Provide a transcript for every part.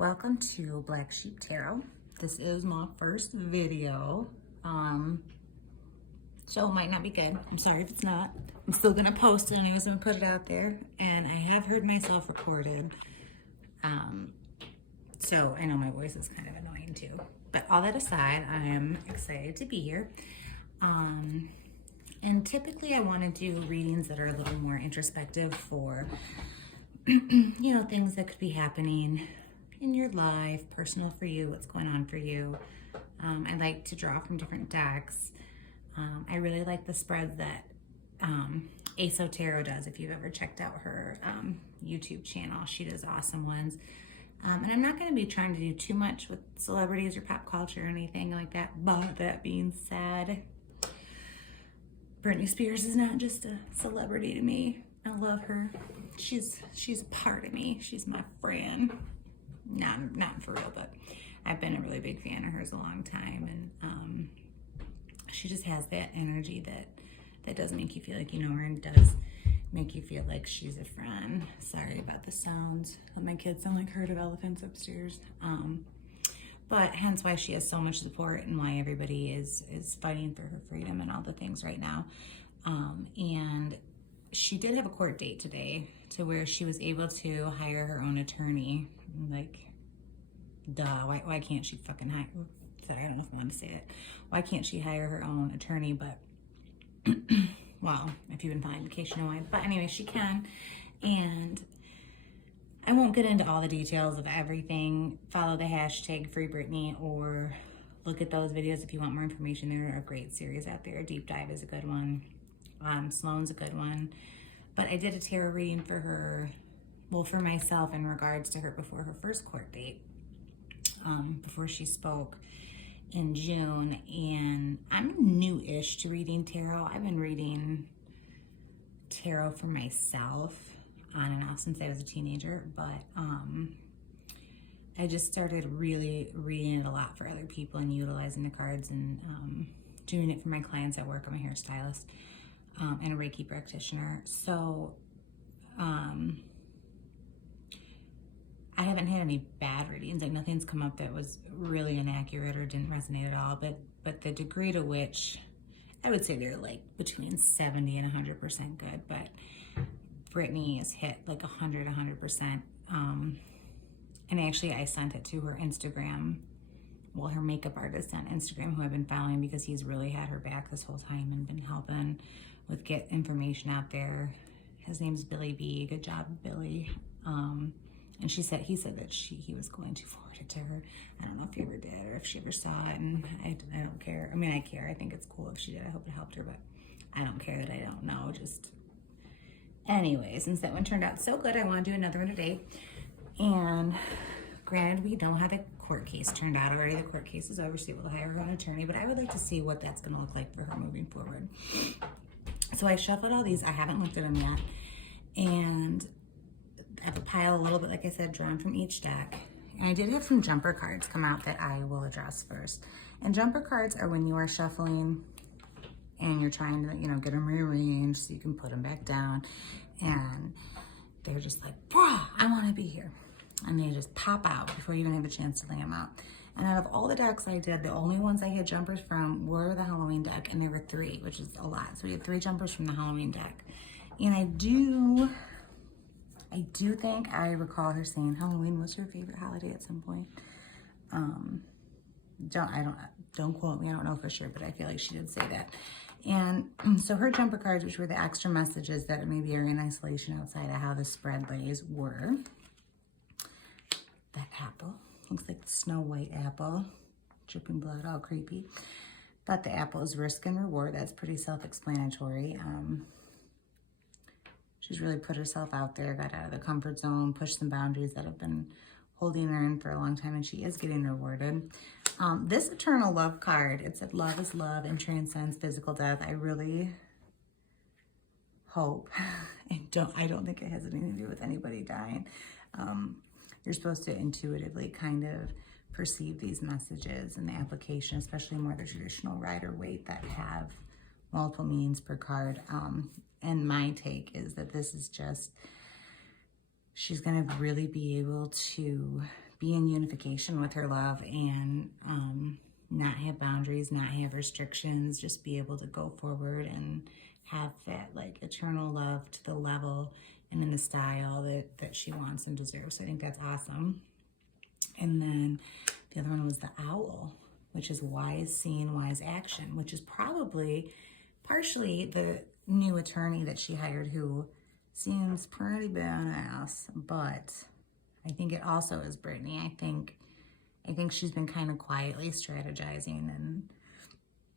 Welcome to Black Sheep Tarot. This is my first video, so it might not be good. I'm sorry if it's not. I'm still gonna post it and I was gonna put it out there, and I have heard myself recorded, so I know my voice is kind of annoying too. But all that aside, I am excited to be here. And typically I want to do readings that are a little more introspective for you know, things that could be happening in your life, personal for you, what's going on for you. I like to draw from different decks. I really like the spreads that Aso Tarot does. If you've ever checked out her YouTube channel, she does awesome ones. And I'm not going to be trying to do too much with celebrities or pop culture or anything like that. But that being said, Britney Spears is not just a celebrity to me. I love her. She's a part of me. She's my friend. Not for real, but I've been a really big fan of hers a long time, and she just has that energy that does make you feel like you know her, and does make you feel like she's a friend. Sorry about the sounds. My kids sound like herd of elephants upstairs. But hence why she has so much support, and why everybody is fighting for her freedom and all the things right now. And she did have a court date today to where she was able to hire her own attorney. Like, duh, why can't she fucking hire, sorry, I don't know if I want to say it. Why can't she hire her own attorney? But, well, if you've been following, in case you know why. But anyway, she can. And I won't get into all the details of everything. Follow the hashtag Free Britney, or look at those videos if you want more information. There are a great series out there. Deep Dive is a good one. Sloan's a good one. But I did a tarot reading for her, well, for myself, in regards to her before her first court date, before she spoke in June. And I'm new-ish to reading tarot. I've been reading tarot for myself on and off since I was a teenager, but I just started really reading it a lot for other people and utilizing the cards, and doing it for my clients at work. I'm a hairstylist and a Reiki practitioner. So I haven't had any bad readings. Like, nothing's come up that was really inaccurate or didn't resonate at all. But the degree to which, I would say they're like between 70 and 100% good. But Britney has hit like 100%. And actually, I sent it to her Instagram. Well, her makeup artist on Instagram, who I've been following because he's really had her back this whole time and been helping with get information out there. His name's Billy B. Good job, Billy. And he said that he was going to forward it to her. I don't know if he ever did or if she ever saw it, and I don't care. I mean, I care. I think it's cool if she did. I hope it helped her, but I don't care that I don't know. Just anyway, since that one turned out so good, I want to do another one today. And granted, we don't have a court case turned out already. The court case is over. She's able to hire her own attorney, but I would like to see what that's going to look like for her moving forward. So I shuffled all these. I haven't looked at them yet. And I have a pile, a little bit, like I said, drawn from each deck. And I did have some jumper cards come out that I will address first. And jumper cards are when you are shuffling and you're trying to, you know, get them rearranged so you can put them back down. And they're just like, bruh, I want to be here. And they just pop out before you even have a chance to lay them out. And out of all the decks I did, the only ones I had jumpers from were the Halloween deck, and there were 3, which is a lot. So we had 3 jumpers from the Halloween deck. And I do think I recall her saying Halloween was her favorite holiday at some point. Don't quote me, I don't know for sure, but I feel like she did say that. And so her jumper cards, which were the extra messages that maybe are in isolation outside of how the spread lays, were that apple. Looks like the Snow White apple. Dripping blood, all creepy. But the apple is risk and reward. That's pretty self-explanatory. She's really put herself out there, got out of the comfort zone, pushed some boundaries that have been holding her in for a long time, and she is getting rewarded. This Eternal Love card, it said love is love and transcends physical death. I really hope, I don't think it has anything to do with anybody dying. You're supposed to intuitively kind of perceive these messages in the application, especially more the traditional Rider-Waite that have multiple meanings per card. And my take is that this is just, she's going to really be able to be in unification with her love and not have boundaries, not have restrictions, just be able to go forward and have that like eternal love to the level and in the style that she wants and deserves. So I think that's awesome. And then the other one was the owl, which is wise scene, wise action, which is probably partially the new attorney that she hired who seems pretty badass, but I think it also is Britney. I think she's been kind of quietly strategizing and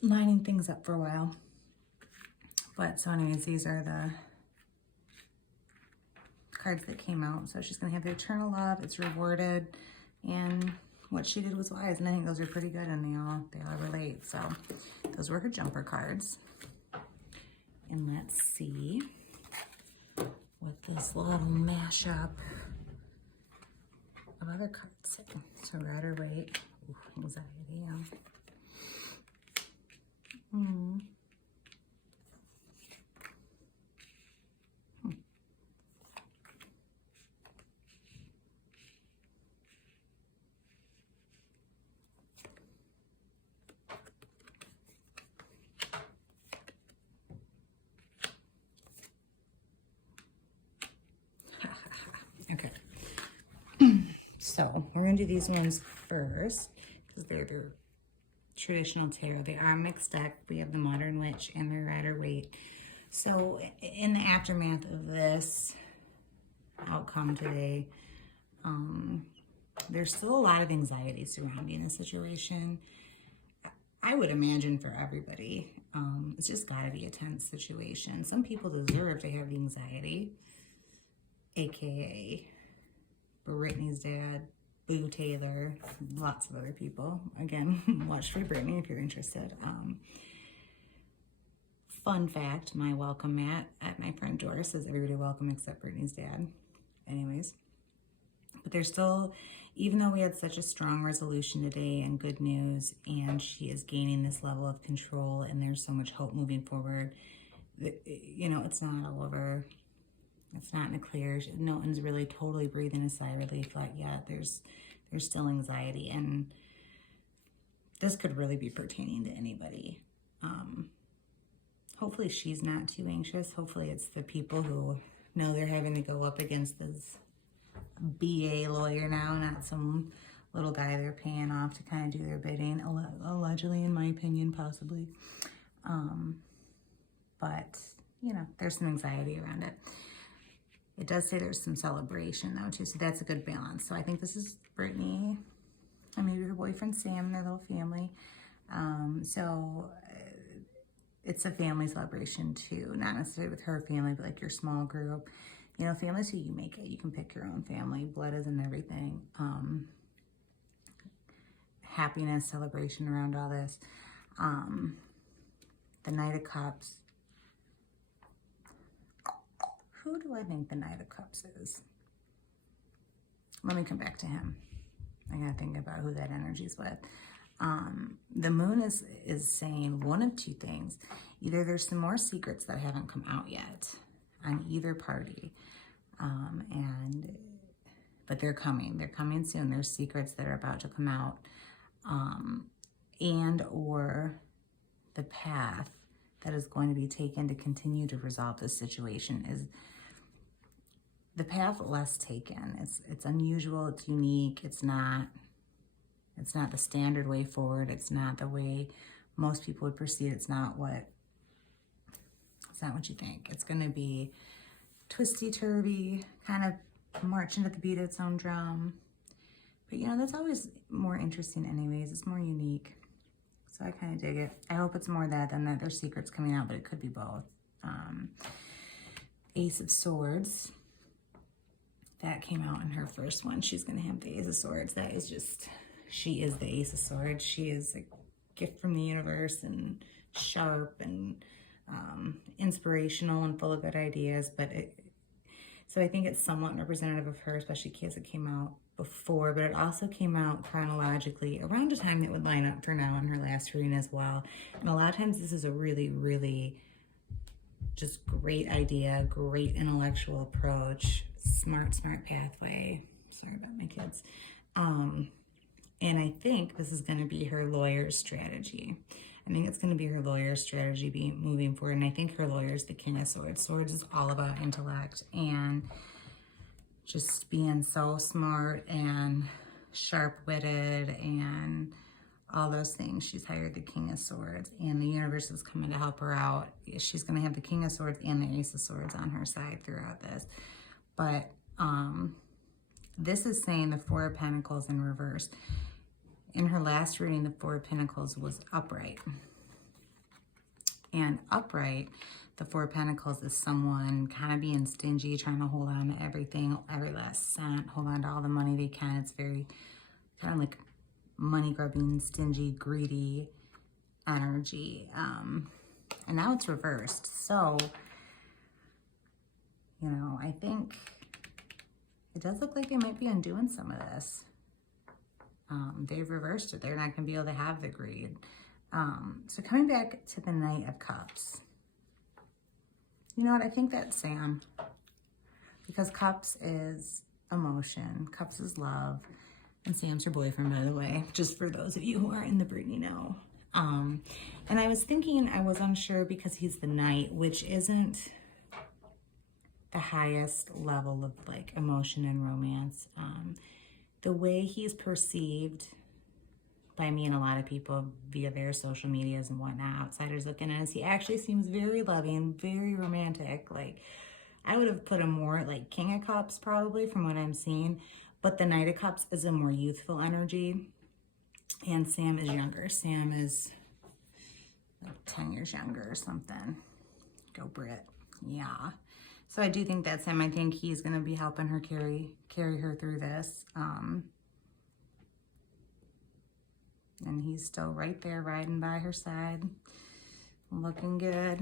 lining things up for a while. But so anyways, these are the cards that came out. So she's going to have the eternal love. It's rewarded. And what she did was wise. And I think those are pretty good and they all relate. So those were her jumper cards. And let's see what this little mashup of other cards say. So Rider Waite. Ooh, anxiety. Yeah. Okay. So we're going to do these ones first because they're traditional tarot. They are mixed deck. We have the Modern Witch and the Rider Waite. So in the aftermath of this outcome today, there's still a lot of anxiety surrounding the situation. I would imagine for everybody, it's just got to be a tense situation. Some people deserve to have the anxiety, aka Britney's dad, Boo Taylor, lots of other people. Again, watch for Britney if you're interested. Fun fact, my welcome mat at my front door says everybody welcome except Britney's dad. Anyways, but there's still, even though we had such a strong resolution today and good news, and she is gaining this level of control and there's so much hope moving forward, you know, it's not all over. It's not in the clear. No one's really totally breathing a sigh of relief yet. There's still anxiety, and this could really be pertaining to anybody. Hopefully she's not too anxious. Hopefully it's the people who know they're having to go up against this BA lawyer now, not some little guy they're paying off to kind of do their bidding, allegedly, in my opinion, possibly. But, you know, there's some anxiety around it. It does say there's some celebration, though, too, so that's a good balance. So I think this is Britney and maybe her boyfriend Sam and their little family. It's a family celebration, too. Not necessarily with her family, but like your small group. You know, family's who you make it. You can pick your own family. Blood isn't everything. Happiness, celebration around all this. The Knight of Cups. Who do I think the Knight of Cups is? Let me come back to him. I gotta think about who that energy's with. The Moon is saying one of two things. Either there's some more secrets that haven't come out yet on either party, but they're coming. They're coming soon. There's secrets that are about to come out, and or the path that is going to be taken to continue to resolve this situation is the path less taken. It's unusual, it's unique, it's not the standard way forward, it's not the way most people would proceed, it's not what you think. It's gonna be twisty-turvy, kind of marching to the beat of its own drum. But you know, that's always more interesting anyways, it's more unique. So I kind of dig it. I hope it's more that than that there's secrets coming out, but it could be both. Ace of Swords. That came out in her first one. She's going to have the Ace of Swords. That is just, she is the Ace of Swords. She is a gift from the universe and sharp and inspirational and full of good ideas. So I think it's somewhat representative of her, especially because it came out before, but it also came out chronologically around a time that would line up for now in her last reading as well. And a lot of times this is a really, really just great idea, great intellectual approach, smart pathway. Sorry about my kids. And I think this is going to be her lawyer's strategy. I think it's going to be her lawyer's strategy moving forward. And I think her lawyer is the King of Swords. Swords is all about intellect and just being so smart and sharp-witted and all those things. She's hired the King of Swords, and the universe is coming to help her out. She's going to have the King of Swords and the Ace of Swords on her side throughout this. But this is saying the Four of Pentacles in reverse. In her last reading, the Four of Pentacles was upright. And upright, the Four of Pentacles is someone kind of being stingy, trying to hold on to everything, every last cent, hold on to all the money they can. It's very kind of like money-grubbing, stingy, greedy energy. And now it's reversed. So, you know, I think it does look like they might be undoing some of this. They've reversed it. They're not going to be able to have the greed. So coming back to the Knight of Cups. You know what? I think that's Sam. Because Cups is emotion. Cups is love. And Sam's her boyfriend, by the way. Just for those of you who aren't in the Britney know. And I was thinking, I was unsure because he's the Knight, which isn't the highest level of like emotion and romance. The way he's perceived by me and a lot of people via their social medias and whatnot, outsiders looking at us, he actually seems very loving, very romantic. Like, I would have put him more like King of Cups probably from what I'm seeing, but the Knight of Cups is a more youthful energy, and Sam is younger. Sam is like 10 years younger or something. Go Brit. Yeah. So I do think that's him. I think he's going to be helping her carry her through this. And he's still right there riding by her side. Looking good.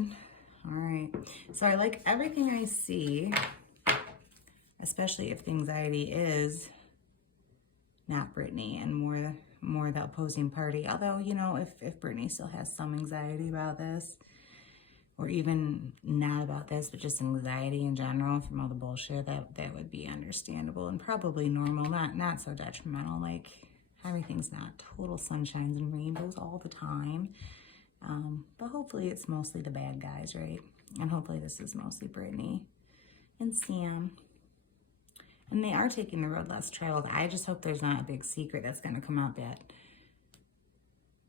All right. So I like everything I see, especially if the anxiety is not Britney and more the opposing party. Although, you know, if Britney still has some anxiety about this, or even not about this, but just anxiety in general from all the bullshit, that would be understandable and probably normal, not so detrimental. Like, everything's not total sunshines and rainbows all the time. But hopefully it's mostly the bad guys, right? And hopefully this is mostly Britney and Sam. And they are taking the road less traveled. I just hope there's not a big secret that's going to come out that,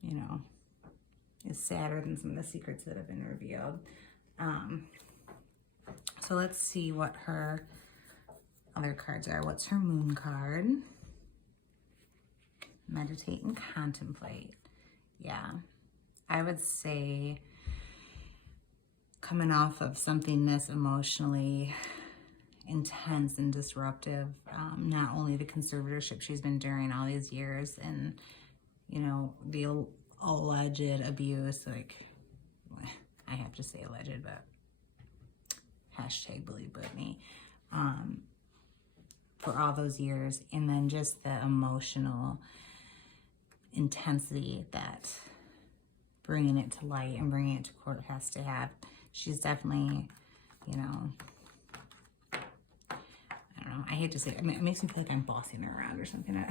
you know, is sadder than some of the secrets that have been revealed. So let's see what her other cards are. What's her Moon card? Meditate and contemplate. Yeah, I would say coming off of something this emotionally intense and disruptive, not only the conservatorship she's been during all these years and, you know, the alleged abuse, like, I have to say alleged, but hashtag believe Britney, for all those years, and then just the emotional intensity that bringing it to light and bringing it to court has to have. She's definitely, you know, I don't know, I hate to say it, I mean, it makes me feel like I'm bossing her around or something.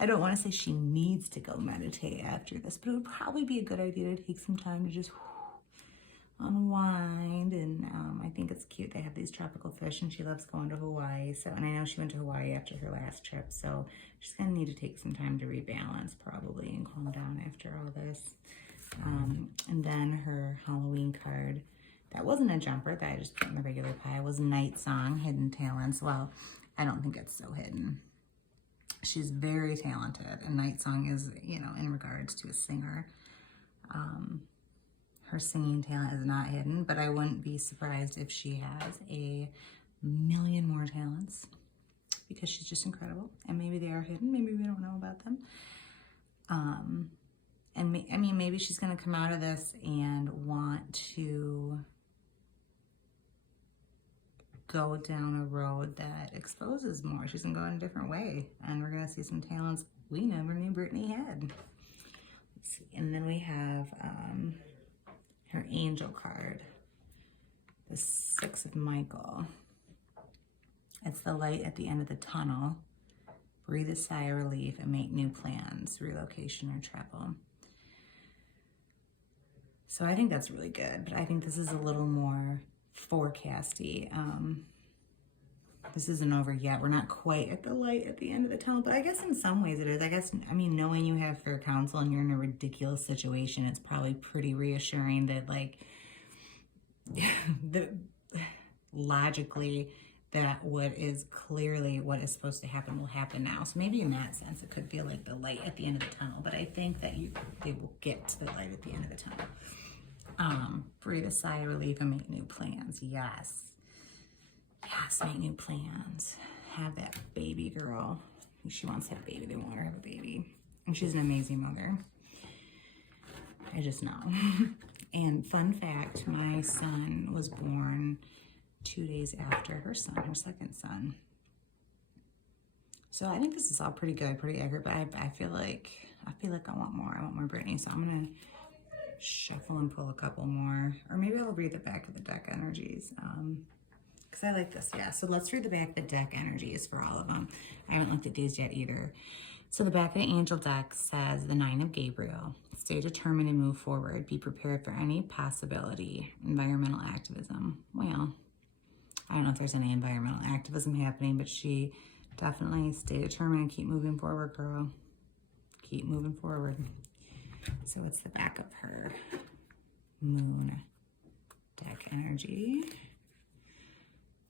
I don't want to say she needs to go meditate after this, but it would probably be a good idea to take some time to just unwind. And I think it's cute they have these tropical fish, and she loves going to Hawaii. So, and I know she went to Hawaii after her last trip, so she's gonna need to take some time to rebalance probably and calm down after all this. And then her Halloween card, that wasn't a jumper that I just put in the regular pile, was Night Song, Hidden Talents. Well, I don't think it's so hidden. She's very talented, and Night Song is, you know, in regards to a singer. Her singing talent is not hidden, but I wouldn't be surprised if she has a million more talents, because she's just incredible. And maybe they are hidden. Maybe we don't know about them. And I mean, maybe she's going to come out of this and want to go down a road that exposes more. She's going to go in a different way, and we're going to see some talents we never knew Britney had. Let's see. And then we have her Angel card, the Six of Michael. It's the light at the end of the tunnel. breathe a sigh of relief, and make new plans, relocation or travel. So I think that's really good, but I think this is a little more forecasty. This isn't over yet. We're not quite at the light at the end of the tunnel, but I guess in some ways it is. I mean, knowing you have fair counsel and you're in a ridiculous situation, it's probably pretty reassuring that, like, logically, that what is clearly what is supposed to happen will happen now. So maybe in that sense, it could feel like the light at the end of the tunnel, but I think that they will get to the light at the end of the tunnel. Breathe a sigh of relief and make new plans. Yes. Yes, make new plans. Have that baby girl. She wants to have a baby. They want her to have a baby. And she's an amazing mother. I just know. And fun fact, my son was born 2 days after her son, her second son. So I think this is all pretty good, pretty accurate, but I feel like I want more. I want more Britney. So I'm gonna shuffle and pull a couple more. Or maybe I'll read the back of the deck energies. Because I like this, yeah. So let's read the back of the deck energies for all of them. I haven't looked at these yet either. So the back of the angel deck says the 9 of Gabriel. Stay determined and move forward. Be prepared for any possibility. Environmental activism. Well, I don't know if there's any environmental activism happening, but she definitely stay determined and keep moving forward, girl. Keep moving forward. So it's the back of her moon deck energy.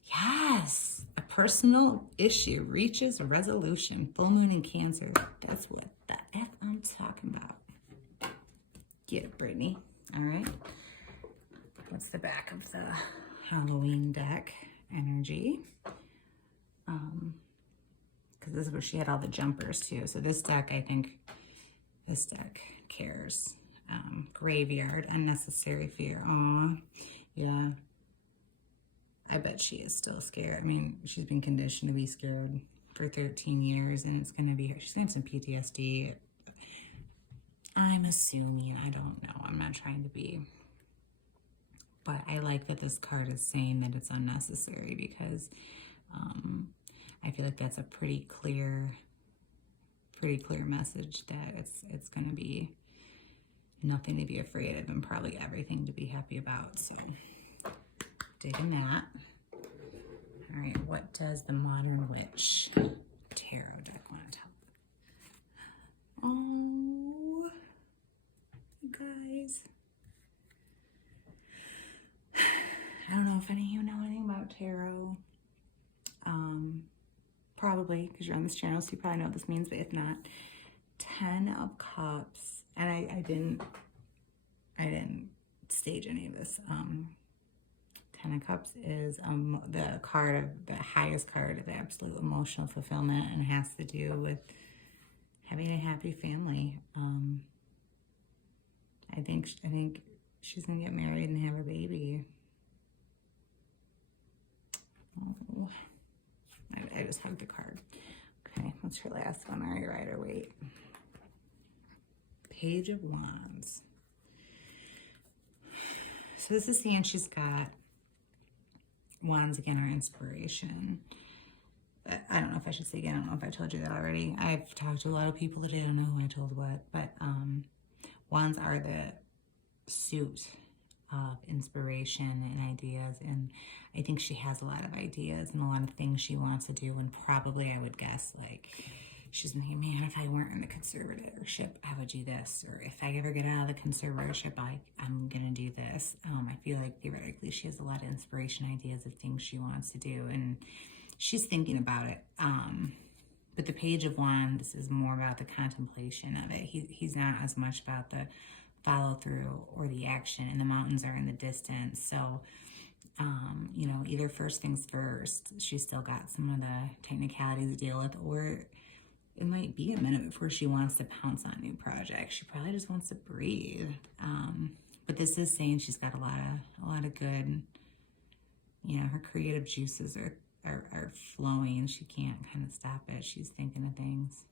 Yes, a personal issue reaches a resolution. Full moon in Cancer. That's what the F I'm talking about. Get it, Britney. All right. What's the back of the Halloween deck energy? Because this is where she had all the jumpers too. So this deck, I think, this deck cares. Graveyard, unnecessary fear. Aw, yeah. I bet she is still scared. I mean, she's been conditioned to be scared for 13 years, and it's going to be her. She's going to have some PTSD. I'm assuming. I don't know. I'm not trying to be. But I like that this card is saying that it's unnecessary because I feel like that's a pretty clear message that it's going to be nothing to be afraid of and probably everything to be happy about. So digging that. All right, what does the Modern Witch Tarot deck want to tell? Oh, you guys. I don't know if any of you know anything about tarot. Probably, because you're on this channel, so you probably know what this means, but if not, 10 of Cups, and I didn't stage any of this. 10 of Cups is the card of the highest card of absolute emotional fulfillment, and it has to do with having a happy family. I think she's gonna get married and have a baby. Oh, I just hugged the card. Okay, what's her last one? All right, Rider, wait. Page of Wands. So this is saying she's got Wands again, her inspiration. But I don't know if I should say again. I don't know if I told you that already. I've talked to a lot of people today. I don't know who I told what. But Wands are the suit of inspiration and ideas. And I think she has a lot of ideas and a lot of things she wants to do. And probably, I would guess, like, she's thinking, man, if I weren't in the conservatorship, I would do this. Or if I ever get out of the conservatorship, I'm going to do this. I feel like theoretically she has a lot of inspiration, ideas of things she wants to do. And she's thinking about it. But the Page of Wands is more about the contemplation of it. He's not as much about the follow through or the action. And the mountains are in the distance. So, you know, either first things first, she's still got some of the technicalities to deal with, or it might be a minute before she wants to pounce on new projects. She probably just wants to breathe. But this is saying she's got a lot of good, you know, her creative juices are flowing. She can't kind of stop it. She's thinking of things.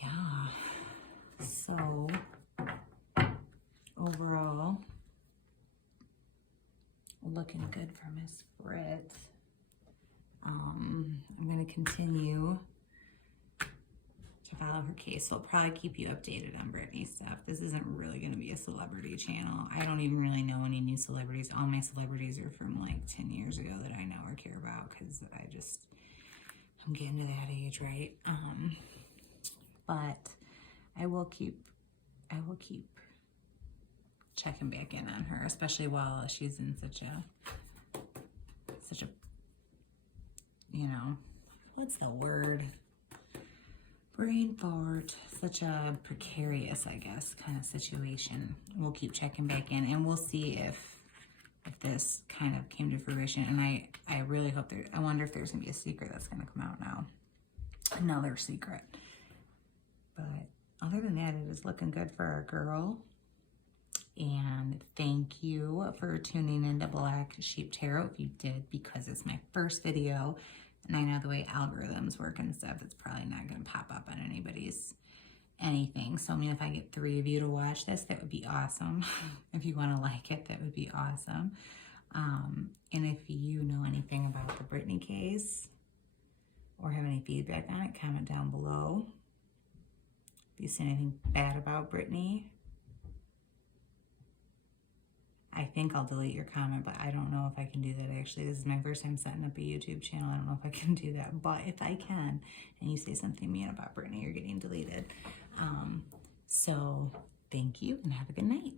Yeah. So overall, looking good for Miss Brit. I'm going going to continue to follow her case. So I'll probably keep you updated on Britney stuff. This isn't really going to be a celebrity channel. I don't even really know any new celebrities. All my celebrities are from like 10 years ago that I know or care about, because I'm getting to that age, right? But I will keep checking back in on her, especially while she's in such a, you know, what's the word? Brain fart. Such a precarious, I guess, kind of situation. We'll keep checking back in, and we'll see if this kind of came to fruition. And I really hope I wonder if there's gonna be a secret that's gonna come out now. Another secret. But other than that, it is looking good for our girl. And thank you for tuning into Black Sheep Tarot if you did, because it's my first video. And I know the way algorithms work and stuff, it's probably not going to pop up on anybody's anything. So, I mean, if I get 3 of you to watch this, that would be awesome. If you want to like it, that would be awesome. And if you know anything about the Britney case or have any feedback on it, comment down below. If you see anything bad about Britney, I think I'll delete your comment, but I don't know if I can do that. Actually, this is my first time setting up a YouTube channel. I don't know if I can do that, but if I can, and you say something mean about Britney, you're getting deleted. So thank you and have a good night.